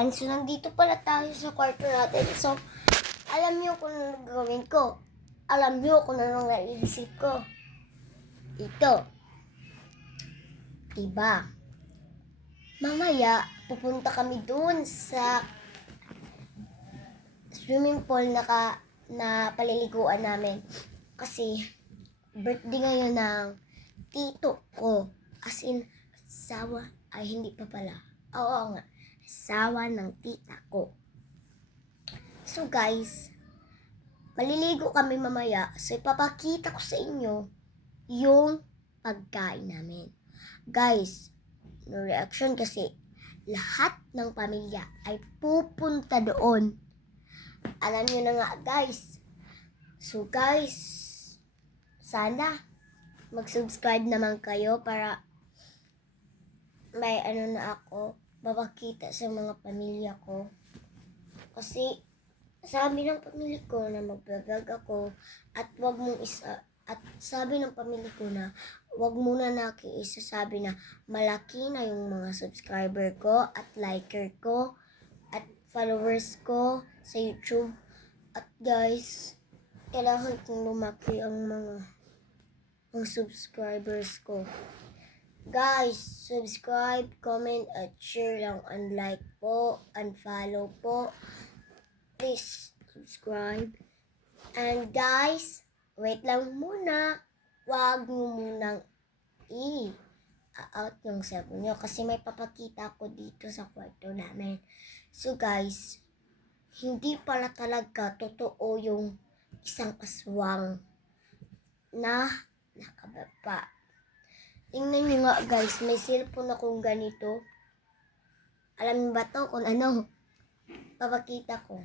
Ayan, so nandito pala tayo sa kwarto natin. So, alam niyo kung ano gagawin ko. Alam niyo kung ano naiisip ko. Ito. Diba? Mamaya, pupunta kami dun sa swimming pool na paliliguan namin. Kasi, birthday ngayon ng tito ko. As in, asawa. Ay, hindi pa pala. Oo nga. Asawa ng tita ko. So guys, maliligo kami mamaya. So ipapakita ko sa inyo yung pagkain namin. Guys, no reaction kasi lahat ng pamilya ay pupunta doon. Alam nyo na nga guys. So guys, sana mag-subscribe naman kayo para may ano na ako, mapakita sa mga pamilya ko. Kasi sabi ng pamilya ko na mag-vlog ako at sabi ng pamilya ko na wag muna isasabi na malaki na yung mga subscriber ko at liker ko at followers ko sa YouTube. At guys, kailangan kong lumaki ang mga subscribers ko. Guys, subscribe, comment, at share lang, and like po, and follow po. Please subscribe. And guys, wait lang muna. Huwag nyo munang i-out yung cellphone nyo kasi may papakita ko dito sa kwarto namin. So guys, hindi pala talaga totoo yung isang aswang na nakababa. Tingnan nyo nga guys, may cellphone akong ganito. Alam niyo ba to kung ano? Papakita ko.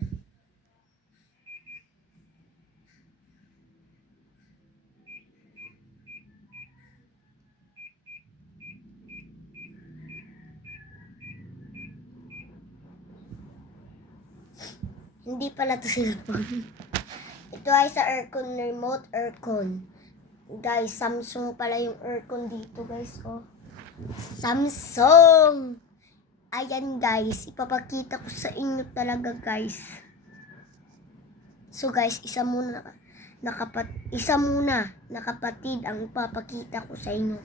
Hindi pala to cellphone. Ito ay sa aircon, remote aircon. Guys, Samsung pala yung aircon dito guys, oh. Samsung! Ayan guys, ipapakita ko sa inyo talaga guys. So guys, isa muna nakapatid ang ipapakita ko sa inyo.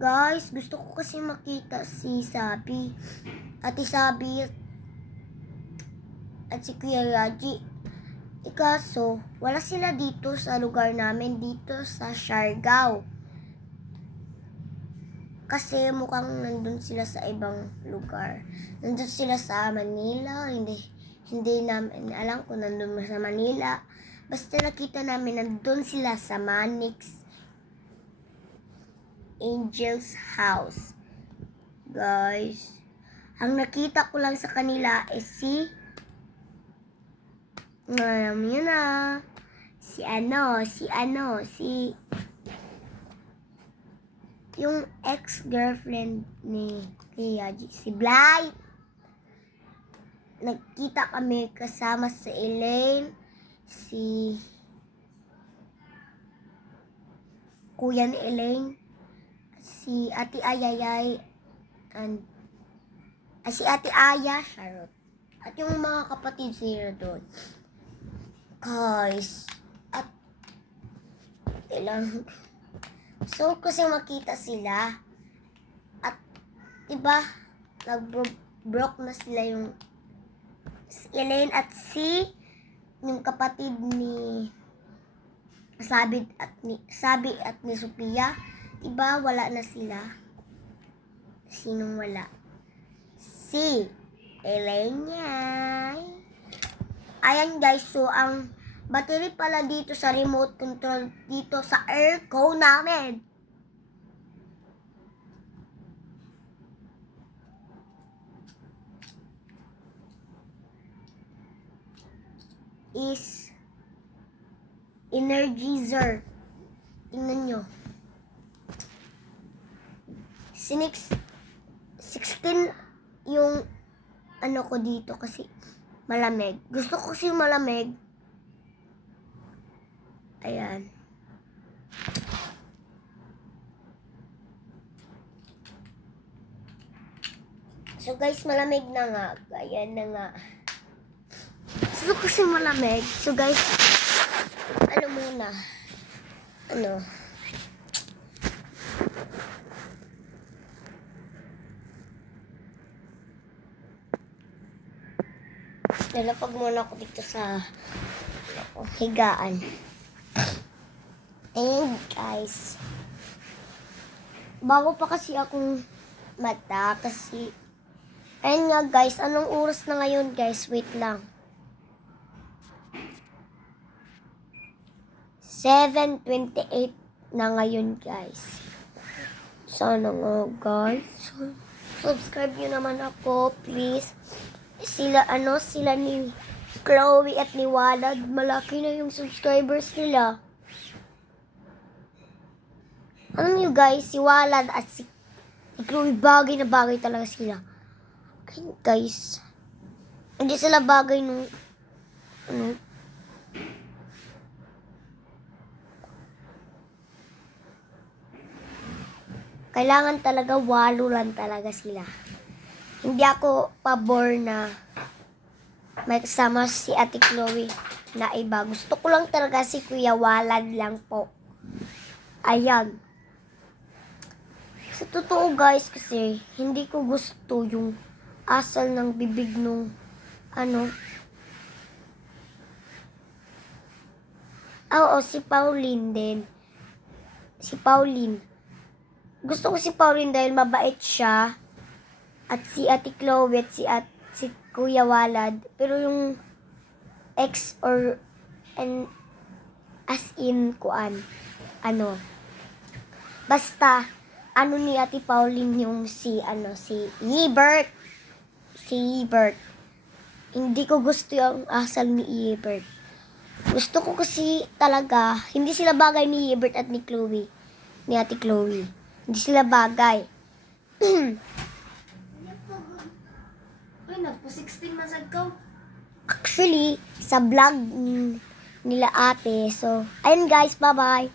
Guys, gusto ko kasi makita si Sabi, Ate Sabi, at si Kuya Raji. Ikaso, wala sila dito sa lugar namin, dito sa Siargao. Kasi mukhang nandun sila sa ibang lugar. Nandun sila sa Manila, hindi namin alam kung nandun sa Manila. Basta nakita namin nandun sila sa Manix Angel's house. Guys, ang nakita ko lang sa kanila is alam niyo na, yung ex-girlfriend ni Kiyaji, si Blay. Nagkita kami kasama si Elaine, si kuya ni Elaine, si Ate Ayayay, and si Ate Aya, Charot. At yung mga kapatid nila doon. Guys, at kailangan so kasi makita sila at diba nag-broke na sila yung si Elaine at yung kapatid ni Sabi at ni Sophia, diba wala na sila. Sinong wala? Si Elaine yan. Ayan guys, so ang battery pala dito sa remote control dito sa aircon namin is Energizer. Tingnan nyo. 16 yung ano ko dito kasi malamig. Gusto ko kasi malamig. Ayan. So guys, malamig na nga. Ayan na nga. Gusto ko kasi malamig. So guys, ano muna? Ano? Lalapag muna ako dito sa higaan. And guys, bago pa kasi akong mata kasi ayun nga guys, anong oras na ngayon guys? Wait lang. 7:28 na ngayon guys. Sana nga guys. Subscribe nyo naman ako please. Sila ni Chloe at ni Walad, malaki na yung subscribers nila. Alam nyo guys, si Walad at si Chloe bagay na bagay talaga sila. Ayun guys. Hindi sila bagay nung kailangan talaga 8 lang talaga sila. Hindi ako pabor na may kasama si Ate Chloe na iba. Gusto ko lang talaga si Kuya Walad lang po. Ayan. Sa totoo guys kasi hindi ko gusto yung asal ng bibig nung oo, si Pauline din. Si Pauline. Gusto ko si Pauline dahil mabait siya. At si Ate Chloe at si Kuya Walad. Pero yung ex or as in kuan. Basta ni Ate Pauline yung si Ebert. Si Ebert. Hindi ko gusto yung asal ni Ebert. Gusto ko kasi talaga, hindi sila bagay ni Ebert at ni Chloe. Ni Ate Chloe. Hindi sila bagay. Ay, nagpa-16 masag ka. Actually, sa vlog nila ate. So, ayun guys, bye-bye.